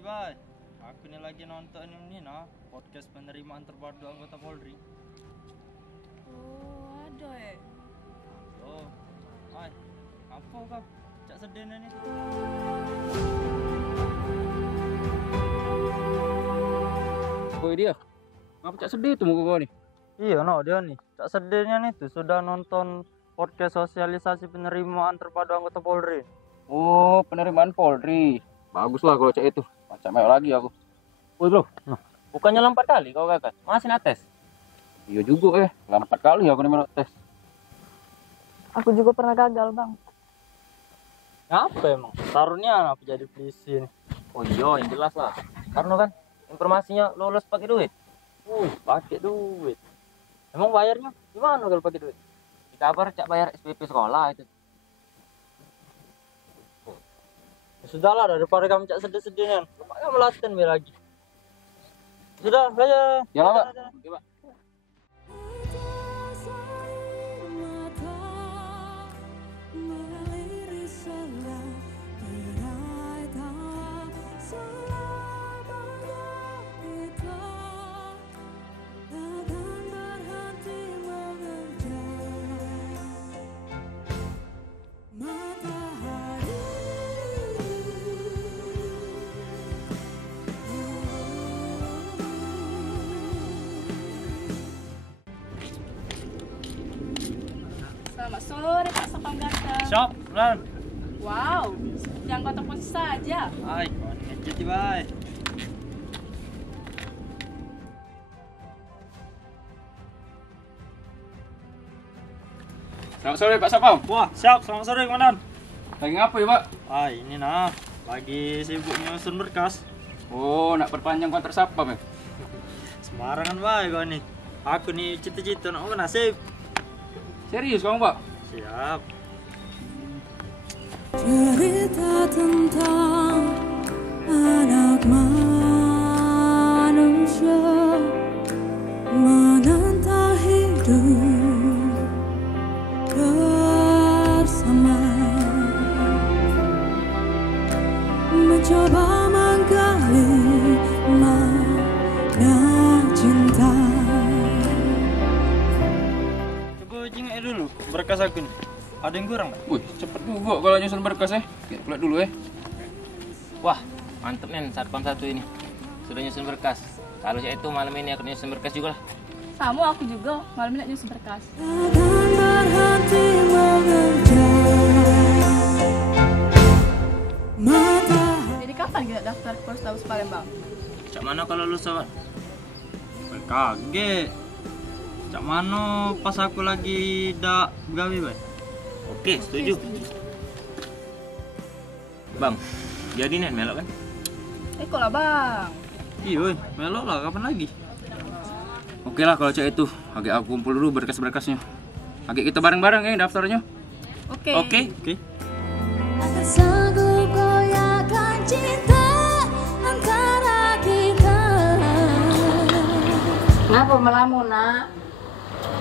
hati-hati, Bay. Aku ini lagi nonton ini podcast penerimaan terpadu anggota Polri. Oh, ada ya. Oh, Bay, apa kau? Cak sedih ini. Koi dia, ngapa cak sedih tuh muka kau nih? Iya, dia nih. Cak sedihnya nih tuh sudah nonton podcast sosialisasi penerimaan terpadu anggota Polri. Oh, penerimaan Polri. Bagus lah kalau cak itu. Macam mewah lagi aku. Woi bro, Bukannya 4 kali kau gagal? Masih nates? iya juga 4 kali aku nih tes. Aku juga pernah gagal, Bang. Ngapa emang? Taruhnya apa jadi polisi nih? Oh iya, yang jelas lah. Karena kan informasinya lulus pakai duit. Pakai duit. Emang bayarnya gimana kalau pakai duit? Di kabar cak bayar SPP sekolah itu. Ya sudahlah, daripada kamu cak sedih-sedihnya. Lumayan melatih lagi. Sudah, aja. Jalan Pak. Oke, Pak. Selamat sore, Pak Sapanggata. Shop, Ran. Wow, yang kota polisi saja. Hai, kau ngecet nih, Bay. Selamat sore Pak Sapam. Wah, siap. Selamat sore, Komandan. Lagi ngapa ya Pak? Ini lagi sibuk nyusun berkas. Oh, nak perpanjang kontrak Sapam ya? Sembarangan, Bay, kau nih. Aku nih cita-cita nak nasib. Serius kamu Pak? Siap. Cerita tentang anak manusia menantang hidup bersama, mencoba menggali makna cinta. Coba jingek dulu berkas aku nih. Ada yang kurang nggak? Wih, cepet juga kalau nyusun berkas ya. Lihat dulu Wah, mantep nih Satpam 1 ini. Sudah nyusun berkas. Kalau saya itu malam ini aku nyusun berkas juga lah. Sama aku juga, malam ini nyusun berkas. Takkan berhenti mengejar matahari. Jadi kapan kita daftar ke Polrestabes Palembang? Cak mana kalau lu sobat? Kaget. Cak mana pas aku lagi dak begawi, Bay? Oke, setuju. Bang, jadi nih melok kan? Kok lah, Bang. Iya, melok lah, kapan lagi? Oke lah kalau cak itu. Agak aku kumpul dulu berkas-berkasnya. Agak kita bareng-bareng daftarnya. Oke. Oke. Akan sanggup goyahkan cinta antara kita. Ngapa melamun, Nak?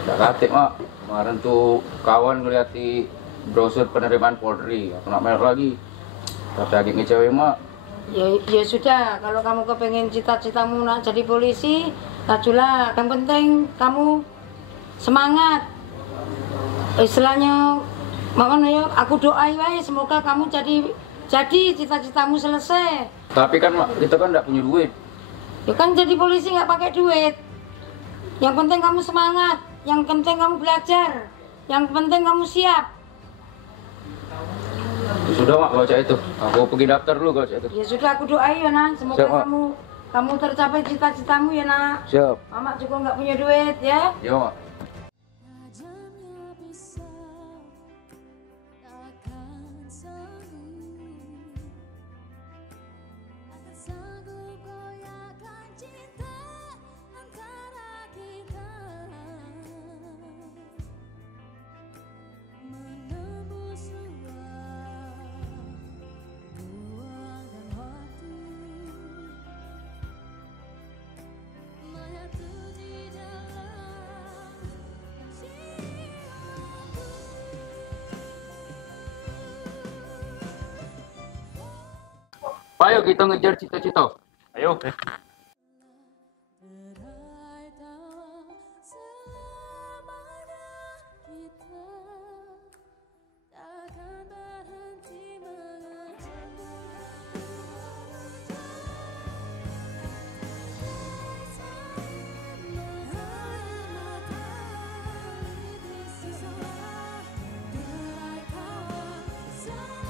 Udah katik mak. Kemarin tuh kawan ngeliat di brosur penerimaan Polri. Aku nak melok lagi. Tapi agak ngecewain mak. Ya sudah, kalau kamu kepengen cita-citamu nak jadi polisi, lajulah. Yang penting kamu semangat. Istilahnya, makanya yuk, aku doain wae semoga kamu jadi cita-citamu selesai. Tapi kan mak, kita kan nggak punya duit. Ya kan jadi polisi nggak pakai duit. Yang penting kamu semangat, yang penting kamu belajar, yang penting kamu siap. Ya sudah mak kalau cak itu. Aku pergi daftar dulu kalau cak itu. Ya sudah, aku doain ya nak, semoga Siap, Mak. kamu tercapai cita-citamu ya nak. Siap. Mama juga nggak punya duit ya. Ya mak. Tajamnya pisau takkan sanggup, akan sanggup goyahkan cinta antara kita, menembus ruang dan waktu, menyatu di dalam Ayo kita ngejar cita-cita. Ayo. Berai tawa selamanya kita takkan berhenti mengejar. Berai kawan selamanya kita.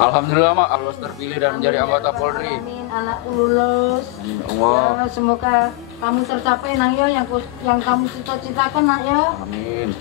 Alhamdulillah mak, Allah terpilih dan menjadi anggota Polri. Amin, anakku lulus. Amin Allah. Ya, semoga kamu tercapai nak yo yang kamu cita-citakan nak yo. Amin.